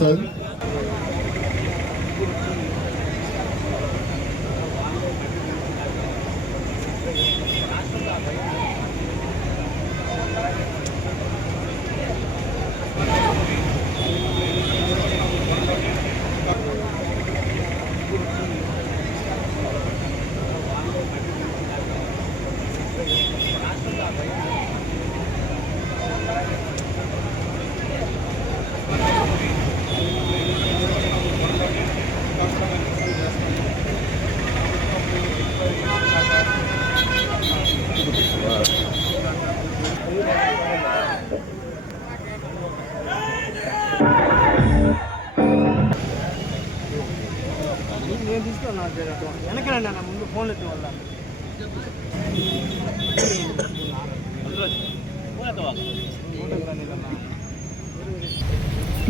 ప్రసాద్.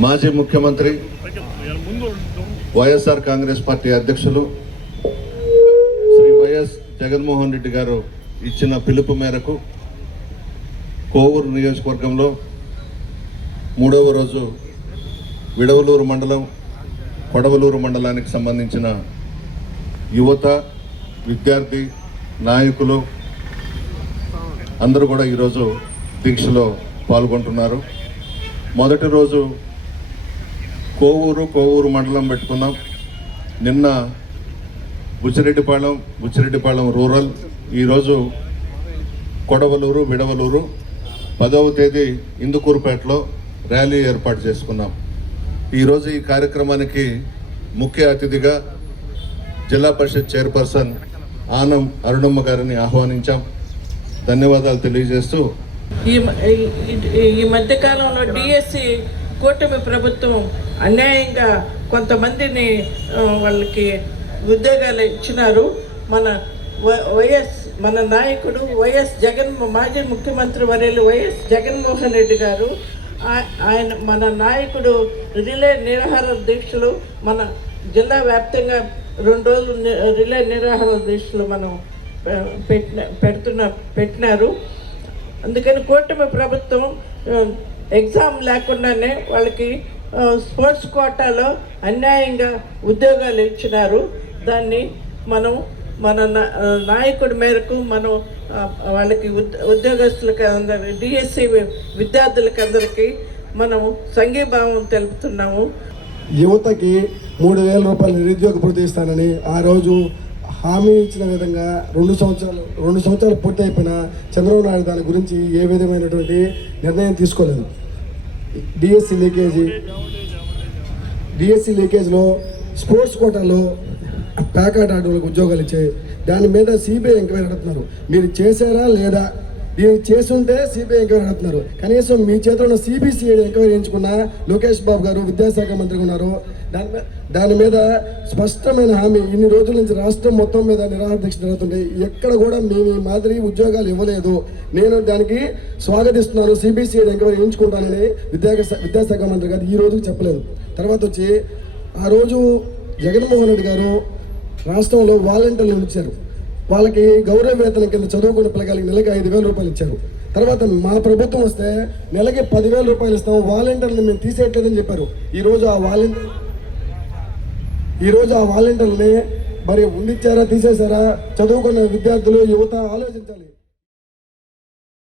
మాజీ ముఖ్యమంత్రి వైఎస్ఆర్ కాంగ్రెస్ పార్టీ అధ్యక్షులు శ్రీ వైఎస్ జగన్మోహన్ రెడ్డి గారు ఇచ్చిన పిలుపు మేరకు కోవూరు నియోజకవర్గంలో 3వ రోజు విడవలూరు మండలం కొడవలూరు మండలానికి సంబంధించిన యువత, విద్యార్థి నాయకులు అందరూ కూడా ఈరోజు దీక్షలో పాల్గొంటున్నారు. మొదటి రోజు కోవూరు మండలం పెట్టుకున్నాం. నిన్న బుచ్చిరెడ్డిపాళెం రూరల్, ఈరోజు కొడవలూరు, విడవలూరు, 10వ తేదీ ఇందుకూరుపేటలో ర్యాలీ ఏర్పాటు చేసుకున్నాం. ఈరోజు ఈ కార్యక్రమానికి ముఖ్య అతిథిగా జిల్లా పరిషత్ చైర్పర్సన్ ఆనం అరుణమ్మ గారిని ఆహ్వానించాం. ధన్యవాదాలు తెలియజేస్తూ ఈ మధ్యకాలంలో డిఎస్సి కూటమి ప్రభుత్వం అన్యాయంగా కొంతమందిని వాళ్ళకి ఉద్యోగాలు ఇచ్చినారు. మన నాయకుడు మాజీ ముఖ్యమంత్రి వర్యులు వైఎస్ జగన్మోహన్ రెడ్డి గారు, మన నాయకుడు రిలే నిరాహార దీక్షలు మన జిల్లా వ్యాప్తంగా 2 రోజులు రిలే నిరాహార దీక్షలు మనం పెట్టినారు. అందుకని కూటమి ప్రభుత్వం ఎగ్జామ్ లేకుండానే వాళ్ళకి స్పోర్ట్స్ కోటాలో అన్యాయంగా ఉద్యోగాలు ఇచ్చినారు. దాన్ని మనం మన నాయకుడి మేరకు మనం వాళ్ళకి ఉద్యోగస్తులకి అందరికి, డిఎస్సి విద్యార్థులకి అందరికీ మనం సంఘీభావం తెలుపుతున్నాము. యువతకి 3,000 రూపాయలు నిరుద్యోగ భృతి ఇస్తానని ఆ రోజు హామీ ఇచ్చిన విధంగా 2 సంవత్సరాలు పూర్తి అయిపోయిన చంద్రబాబు నాయుడు దాని గురించి ఏ విధమైనటువంటి నిర్ణయం తీసుకోలేదు. డిఎస్సి లీకేజ్లో స్పోర్ట్స్ కోటాలో ప్యాకెట్ ఆటోలకు ఉద్యోగాలు ఇచ్చాయి. దాని మీద సిబిఐ ఎంక్వైరీ అడుగుతున్నారు. మీరు చేశారా లేదా? దీనికి చేసుంటే సిబిఐ ఎంక్వైరీ అడుగుతున్నారు. కనీసం మీ చేతిలో ఉన్న సిబిసిఐడి ఎంక్వైరీ ఎంచుకున్న లోకేష్ బాబు గారు విద్యాశాఖ మంత్రిగా ఉన్నారు. దాని మీద స్పష్టమైన హామీ. ఇన్ని రోజుల నుంచి రాష్ట్రం మొత్తం మీద నిరాహార దీక్ష జరుగుతుంటే ఎక్కడ కూడా మేము ఈ మాదిరి ఉద్యోగాలు ఇవ్వలేదు. నేను దానికి స్వాగతిస్తున్నాను, సిబిసిఐడి ఎంక్వైరీ ఎంచుకుంటానని విద్యాశాఖ మంత్రి గారు ఈ రోజుకి చెప్పలేదు. తర్వాత వచ్చి ఆ రోజు జగన్మోహన్ రెడ్డి గారు రాష్ట్రంలో వాలంటీర్లు ఇచ్చారు. వాళ్ళకి గౌరవ వేతనం కింద చదువుకునే పిల్లగాళ్ళకి నెలకి 5,000 రూపాయలు ఇచ్చారు. తర్వాత మా ప్రభుత్వం వస్తే నెలకి 10,000 రూపాయలు ఇస్తాం, వాలంటీర్లు మేము తీసేయట్లేదని చెప్పారు. ఈరోజు ఆ వాలంటీర్లని మరి ఉండిచ్చారా, తీసేశారా? చదువుకున్న విద్యార్థులు, యువత ఆలోచించాలి.